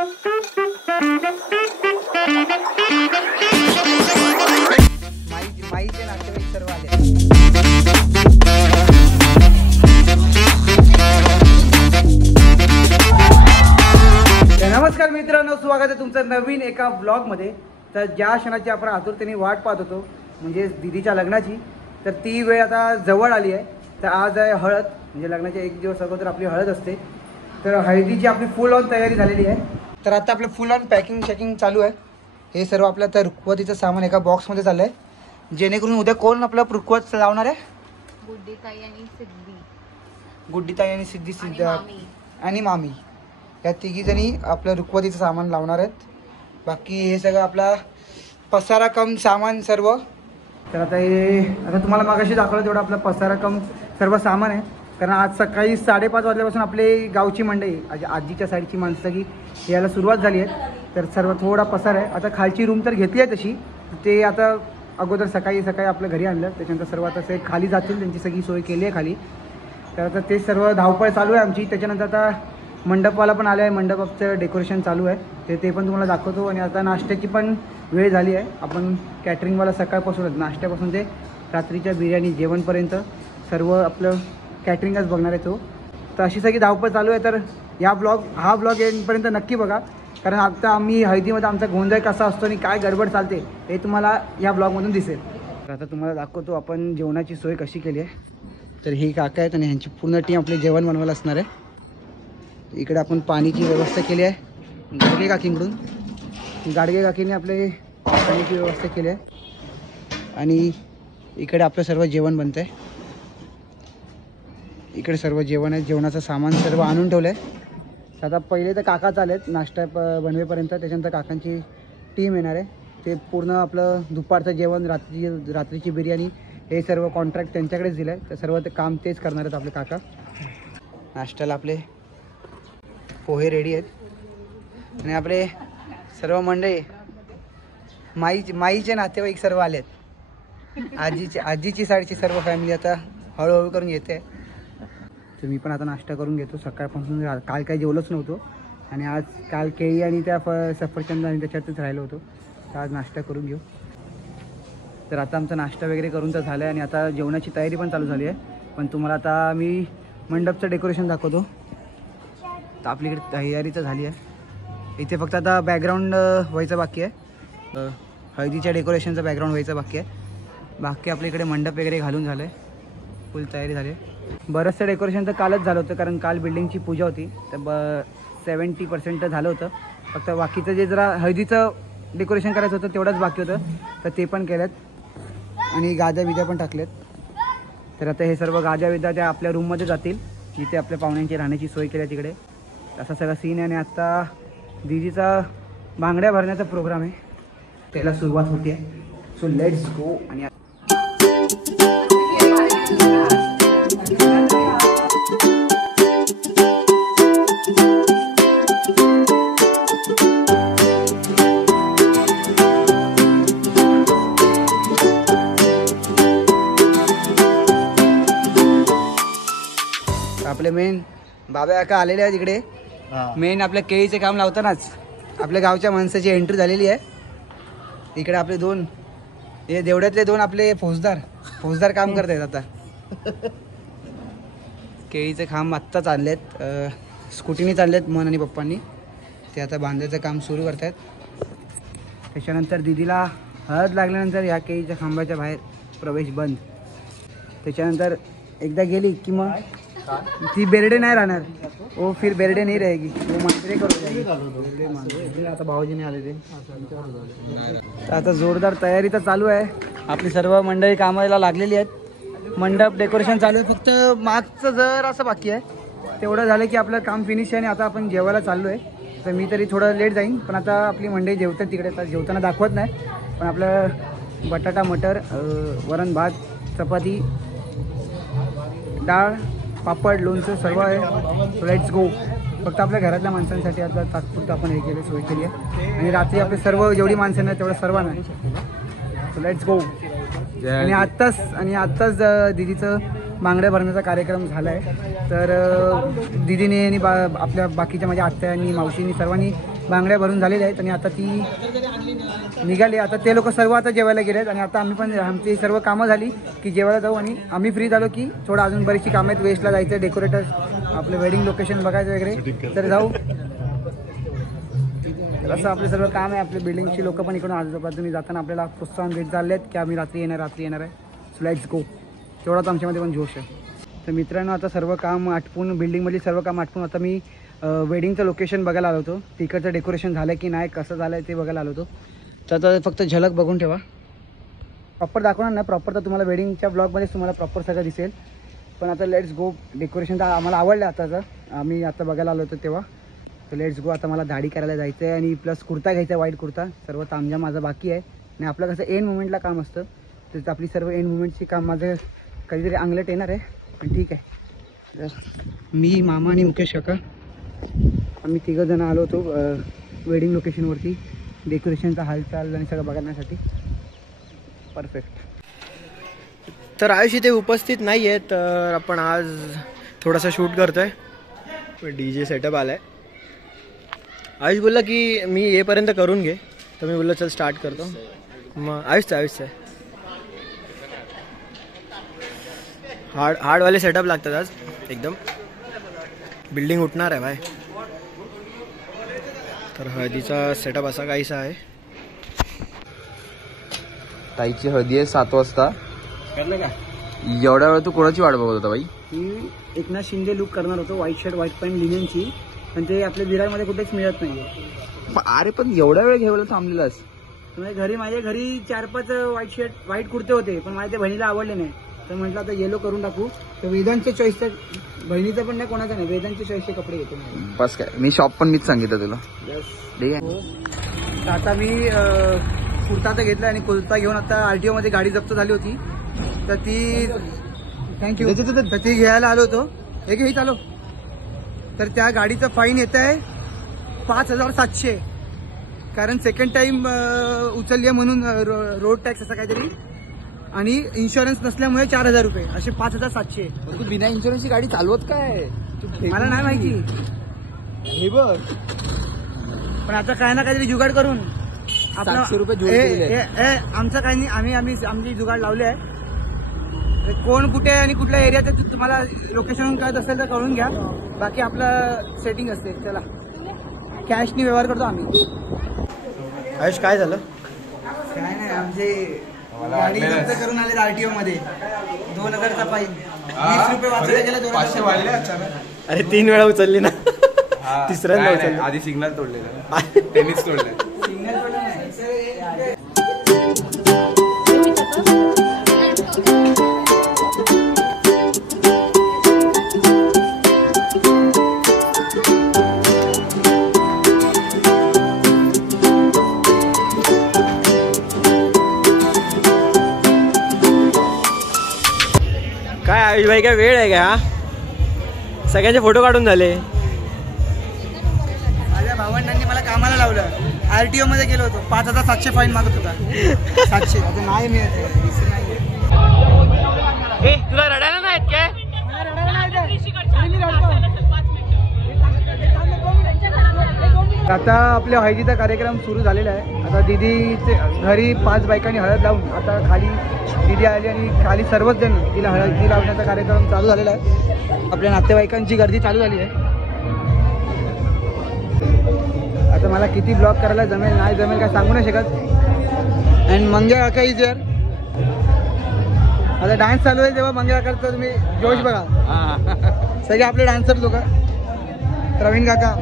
माईचे नातेवाईक सर्व आले. नमस्कार मित्रांनो, स्वागत आहे तुमचं नवीन एका ब्लॉगमध्ये. तर ज्या क्षणाची आपण आतुरतेने वाट पाहत होतो म्हणजे दीदीच्या लग्नाची, तर ती वेळ आता जवळ आली आहे. तर आज आहे हळद, म्हणजे लग्नाच्या एक दिवस अगोदर आपली हळद असते. तर हळदीची आपली फुल ऑन तयारी झालेली आहे. तर आता आपलं फुल ऑन पॅकिंग चालू आहे. हे सर्व आपलं तर रुखवतीचं सामान एका बॉक्समध्ये चाललं आहे, जेणेकरून उद्या कोण आपलं रुखवत लावणार आहे? गुड्डीताई आणि सिद्धी आणि मामी या तिघीजणी आपलं रुखवतीचं सामान लावणार आहेत. बाकी हे सगळं आपला पसारा कम सामान सर्व. तर आता तुम्हाला मागाशी दाखवलं तेवढं आपलं पसारा कम सर्व सामान आहे. कारण आज सकाळी 5:30 वाजल्यापासून आपले गावची मंडळी आजीच्या साईडची माणसं की यायला सुरुवात झाली आहे. तर सर्व थोडा पसार आहे. आता खालची रूम तर घेतली आहे तशी, ते आता अगोदर सकाळी आपल्या घरी आणलं. त्याच्यानंतर सर्व आता खाली जातील, त्यांची सगळी सोय केली आहे खाली. तर आता ते सर्व धावपळ चालू आहे आमची. त्याच्यानंतर आता मंडपवाला पण आलं आहे, मंडपाचं डेकोरेशन चालू आहे, ते पण तुम्हाला दाखवतो. आणि आता नाश्त्याची पण वेळ झाली आहे. आपण कॅटरिंगवाला सकाळपासूनच नाश्त्यापासून ते रात्रीच्या बिर्याणी जेवणपर्यंत सर्व आपलं कॅटरिंगच बघणार आहे तो. तर अशी सगळी धावपळ चालू आहे. तर हा ब्लॉग येईपर्यंत नक्की बघा, कारण आता आम्ही हळदीमध्ये आमचा गोंधळ कसा असतो आणि काय गडबड चालते हे तुम्हाला या ब्लॉगमधून दिसेल. तर आता तुम्हाला दाखवतो आपण जेवणाची सोय कशी केली आहे. तर ही काका आहेत आणि ह्यांची पूर्ण टीम आपले जेवण बनवायला असणार आहे. इकडे आपण पाणीची व्यवस्था केली आहे गाडगे काकींकडून. गाडगे काकीने आपले पाण्याची व्यवस्था केली आहे. आणि इकडे आपलं सर्व जेवण बनतं आहे. इकडे सर्व जेवण आहे, जेवणाचं सामान सर्व आणून ठेवलं आहे. आता पहिले तर काका चालेत नाश्ता बनवेपर्यंत, त्याच्यानंतर काकांची टीम येणार आहे. ते पूर्ण आपलं दुपारचं जेवण, रात्रीची बिर्याणी हे सर्व कॉन्ट्रॅक्ट त्यांच्याकडेच दिलं आहे. तर सर्व ते काम तेच करणार आहेत आपले काका. नाश्त्याला आपले पोहे रेडी आहेत. आणि आपले सर्व मंडळी माईचे नातेवाईक सर्व आले आहेत. आजीची साईडची सर्व फॅमिली आता हळूहळू करून येते. तर मी पण आता नाश्ता करून घेतो. सकाळपासून काल काही जेवलोच नव्हतो आणि काल केळी आणि त्या सफरचंद आणि त्याच्यातच राहिलो होतो. तर आज नाश्ता करून घेऊ. तर आता आमचा नाश्ता वगैरे करून तर झालं आहे आणि आता जेवणाची तयारी पण चालू झाली आहे. पण तुम्हाला आता मी मंडपचं डेकोरेशन दाखवतो. तर आपल्याकडे तयारी तर झाली आहे. इथे फक्त आता बॅकग्राऊंड व्हायचं बाकी आहे. हळदीच्या डेकोरेशनचं बॅकग्राऊंड व्हायचं बाकी आहे. बाकी आपल्या इकडे मंडप वगैरे घालून झालं आहे, फुल तयारी झाली आहे. बरंचसं डेकोरेशन तर कालच झालं होतं, कारण काल बिल्डिंगची पूजा होती. तर 70% झालं होतं. फक्त बाकीचं जे जरा हळदीचं डेकोरेशन करायचं होतं तेवढंच बाकी होतं, तर ते पण केलं आणि गाद्या बिद्या पण टाकलेत. तर आता हे सर्व गाद्या बिद्या त्या आपल्या रूममध्ये जातील, जिथे आपल्या पाहुण्यांची राहण्याची सोय केली आहे तिकडे. असा सगळा सीन आहे. आणि आत्ता दीदीचा बांगड्या भरण्याचा प्रोग्राम आहे, त्याला सुरुवात होते. So let's go. आणि आपले मेन बाबा काका आलेले आहेत इकडे. मेन आपल्या केळीचे काम लावतानाच आपल्या गावच्या माणसाची एंट्री झालेली आहे. इकडे आपले हे देवड्यातले दोन आपले फौजदार काम करत आहेत. आता केळीचे खांब आत्ताच आणलेत, स्कूटीने चाललेत मन आणि पप्पांनी. ते आता बांधायचं काम सुरू करत आहेत. त्याच्यानंतर दीदीला हळद लागल्यानंतर ह्या केळीच्या खांबाच्या बाहेर प्रवेश बंद. त्याच्यानंतर एकदा गेली की मग ती बेरडे नाही राहणार. ओ फिर बेरडे नाही रहेगी, वो मांजरे करू. आता भाऊजीने आले ते. आता जोरदार तयारी तर चालू आहे. आपली सर्व मंडळी कामाला लागलेली आहेत. मंडप डेकोरेशन चालू आहे, फक्त मागचं जर असं बाकी आहे. तेवढं झालं की आपलं काम फिनिश आहे. आणि आता आपण जेवायला चाललो आहे. तर मी तरी थोडं लेट जाईन, पण आता आपली मंडळी जेवतात तिकडे. आता जेवताना दाखवत नाही, पण आपलं बटाटा मटर, वरण भात, चपाती, डाळ, पापड, लोणचं सर्व आहे. Let's go. फक्त आपल्या घरातल्या माणसांसाठी आता तात्पुरतं आपण हे केलं, सोय केली आहे. आणि रात्री आपले सर्व जेवढी माणसं आहेत तेवढं सर्वांना. So let's go. आणि आत्ताच दीदीचं बांगड्या भरण्याचा कार्यक्रम झाला आहे. तर दीदीने आणि आपल्या बाकीच्या माझ्या आत्यांनी मावशींनी सर्वांनी बांगड्या भरून झालेल्या आहेत आणि आता ती निघाली. आता ते लोक सर्व आता जेवायला गेले आहेत आणि आता आम्ही पण आमची सर्व कामं झाली की जेवायला जाऊ आणि आम्ही फ्री झालो की थोडं अजून बरीचशी कामं आहेत. वेस्टला जायचं, डेकोरेटर्स आपलं वेडिंग लोकेशन बघायचं वगैरे, तर जाऊ. तर असं आपलं सर्व काम आहे. आपल्या बिल्डिंगची लोक पण इकडून आजूबाजूने जाताना आपल्याला प्रोत्साहन देत चालले आहेत की आम्ही रात्री येणार आहे. So let's go. तेवढाच आमच्यामध्ये पण जोश आहे. तर मित्रांनो, आता सर्व काम आटपून, बिल्डिंगमधली सर्व काम आटपून आता मी वेडिंगचं लोकेशन बघायला आलो होतो. तिकडचं डेकोरेशन झालं की नाही, कसं झालं आहे ते बघायला आलो होतो. तर आता फक्त झलक बघून ठेवा. प्रॉपर दाखवणार नाही, प्रॉपर तर तुम्हाला वेडिंगच्या ब्लॉगमध्येच तुम्हाला प्रॉपर सगळं दिसेल. पण आता लेट्स गो. डेकोरेशन तर आम्हाला आवडलं आताचं, आम्ही आता बघायला आलो होतो तेव्हा. तर लेट्स गो. आता मला दाढी करायला जायचं आहे आणि प्लस कुर्ता घ्यायचा आहे, व्हाईट कुर्ता. सर्व तामझाम माझं बाकी आहे आणि आपलं कसं एंड मुमेंटला काम असतं, तर आपली सर्व एंड मुमेंटची काम माझं कधीतरी अंगलट येणार आहे. पण ठीक आहे. तर मी, मामा आणि मुकेश काका आम्ही तिघंजणं आलो होतो वेडिंग लोकेशनवरती डेकोरेशनचा हालचाल आणि सगळं बघण्यासाठी. परफेक्ट. तर आयुष इथे उपस्थित नाही आहे, तर आपण आज थोडासा शूट करतो आहे. DJ सेटअप आला आहे. आयुष बोलला की मी येईपर्यंत करून घे, तर मी बोललो चल स्टार्ट करतो. मग आयुषचं आहे हार्डवाले सेटअप लागतात आज एकदम. बिल्डिंग उठणार आहे भाई. तर हळदीचा सेटअप असा काहीसा आहे. ताईची हळदी आहे 7 वाजता. कळलं का? एवढ्या वेळ तू कोणाची वाट बघत होता बाई? मी एकनाथ शिंदे लुक करणार होतो, व्हाईट शर्ट व्हाईट पॅन्ट लिनेनची, पण ते आपल्या विरारमध्ये कुठेच मिळत नाही. अरे पण एवढ्या वेळ घ्यायला थांबलेलास? माझ्या घरी 4-5 व्हाईट शर्ट व्हाईट कुर्ते होते, पण माझ्या त्या बहिणीला आवडले नाही. तर म्हटलं आता येलो करून टाकू. तर वेदांतचे चॉईसचे, बहिणीचं पण नाही कोणाचं नाही, वेदांतचे चॉईसचे कपडे घेतो. बस काय, मी शॉप पण मीच सांगितलं तुला. ठीक आहे. आता मी कुर्ता तर घेतला आणि कुर्ता घेऊन आता RTO मध्ये गाडी जप्त झाली होती, तर ती थँक्यू, तर ती घ्यायला आलो होतो. हे घे चालो. तर त्या गाडीचं फाईन येत आहे 5,700, कारण सेकंड टाइम उचलली आहे म्हणून, रोड टॅक्स असं काहीतरी, आणि इन्शुरन्स नसल्यामुळे 4,000 रुपये, असे 5,700. तू बिना इन्शुरन्सची गाडी चालवत काय? मला नाही माहिती हे बघ. पण आता काय ना काहीतरी जुगाड करून 700 रुपये जोड. आमचं काही नाही, आमची जुगाड लावली आहे. कोण कुठे आणि कुठल्या एरियात तुम्हाला लोकेशन कळत असेल तर कळून घ्या. बाकी आपलं सेटिंग असते. चला, कॅशनी व्यवहार करतो आम्ही. आयुष काय झालं? काय नाही, आमचे गाडी जप्त करून आले RTO मध्ये. 2,000चा फाईन, 20 रुपये वाचले गेले, 2,000 वाढले. अरे 3 वेळा उचलली ना. तिसऱ्यांदा उचलली. आधी सिग्नल तोडलेलं, त्यांनीच तोडलं. सिग्नल पण नाही. काय आयुष भाई, काय वेळ आहे का? सगळ्यांचे फोटो काढून झाले. माझ्या भावंडांनी मला कामाला लावलं. RTO मध्ये गेलो होतो, 5,700 फाईन मागत होता. 700 आता नाही मिळत. तुला रडायला नाहीत काय? आता आपल्या हळदीचा कार्यक्रम सुरू झालेला आहे. आता दीदीचे घरी 5 बायकांनी हळद लावून आता खाली दीदी आली आणि खाली सर्वच जण तिला हळदी लावण्याचा कार्यक्रम चालू झालेला आहे. आपल्या नातेवाईकांची गर्दी चालू झाली आहे. आता मला किती ब्लॉग करायला जमेल नाही जमेल काय सांगू नाही शकत. अँड मंग्या काका इज हिअर. आता डान्स चालू आहे तेव्हा मंग्या काकाचा तुम्ही जोश बघा. सगळे आपले डान्सर लोक. प्रवीण काका,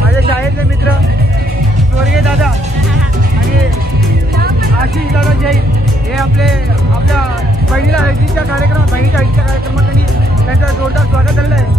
माझ्या शाळेतले मित्र स्वर्गीय दादा आणि आशिष दादा जैन हे आपल्या बहिणीच्या हळदीच्या कार्यक्रमात त्यांनी त्यांचं जोरदार स्वागत झालेलं आहे.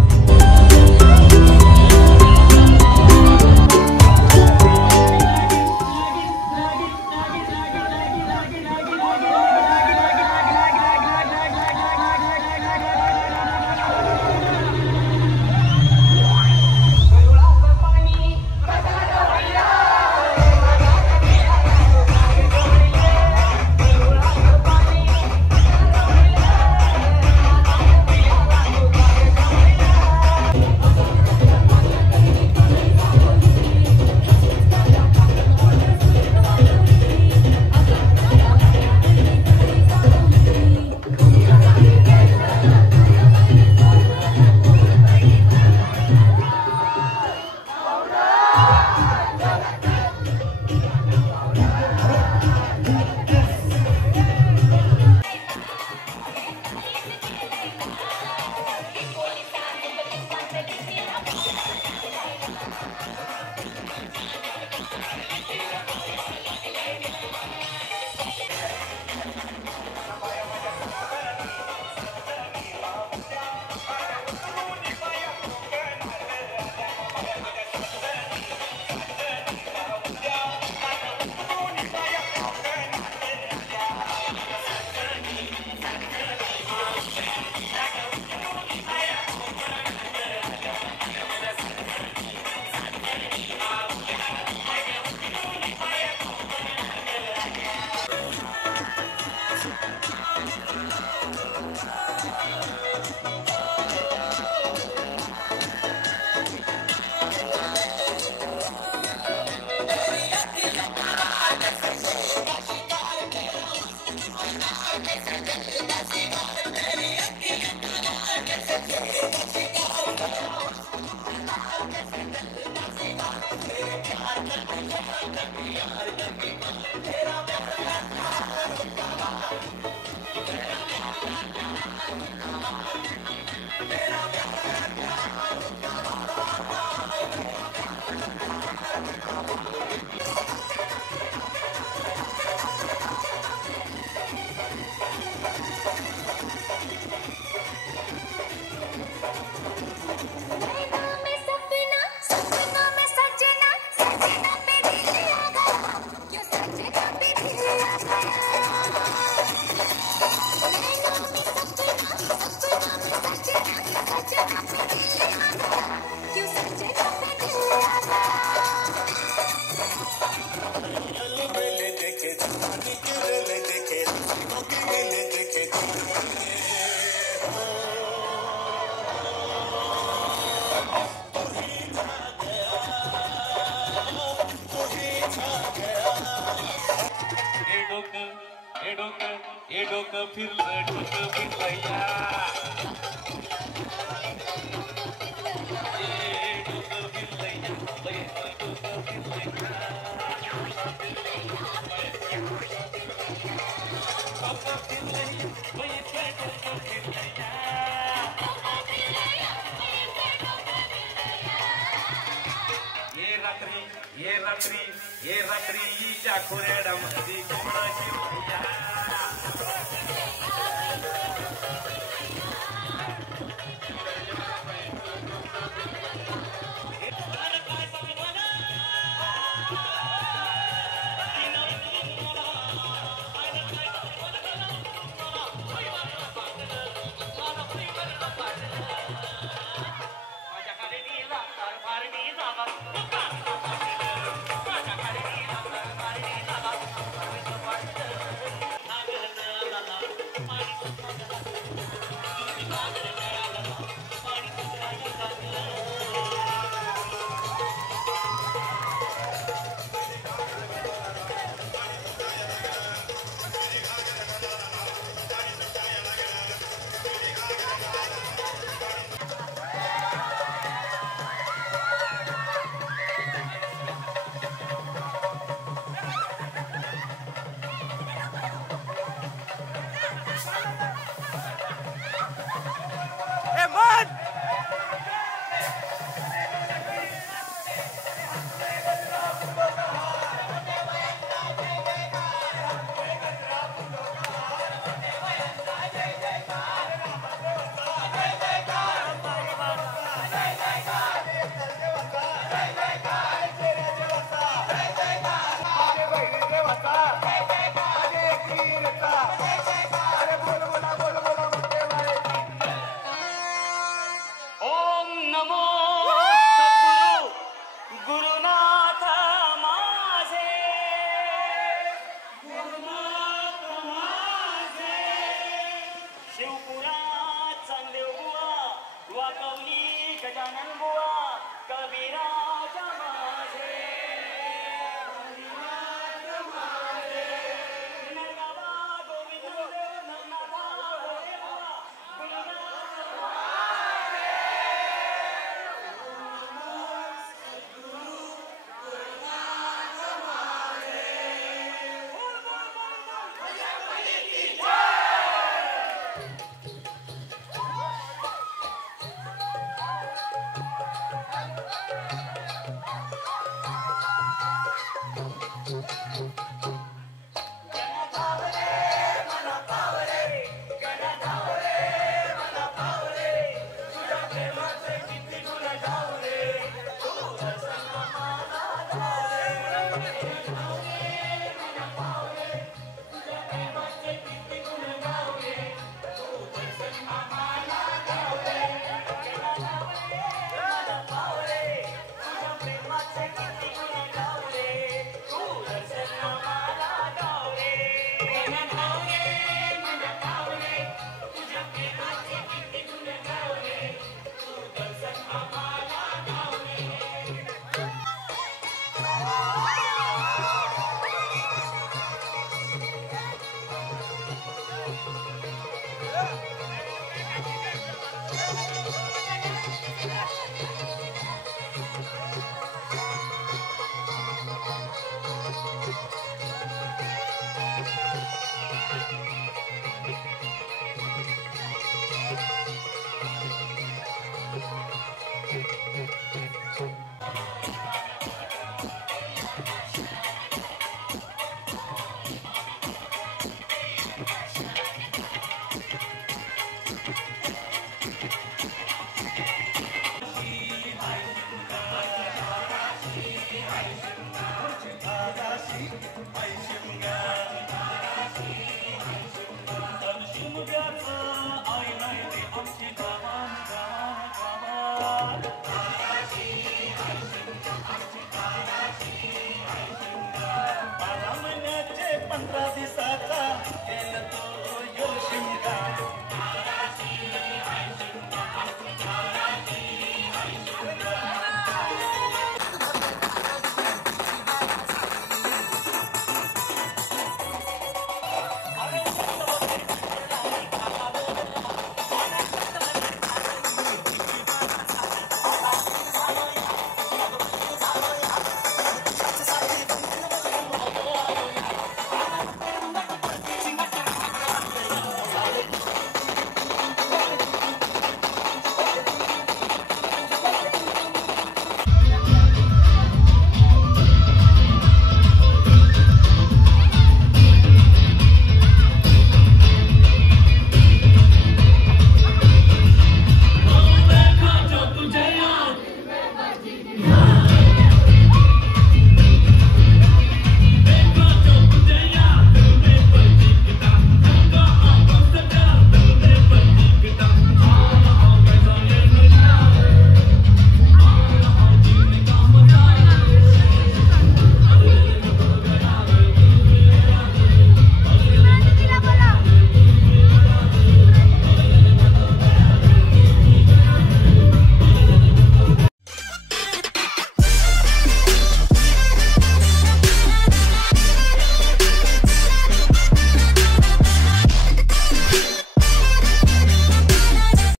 ये रात्री च्या खोऱ्याडामध्ये कोणाची भैया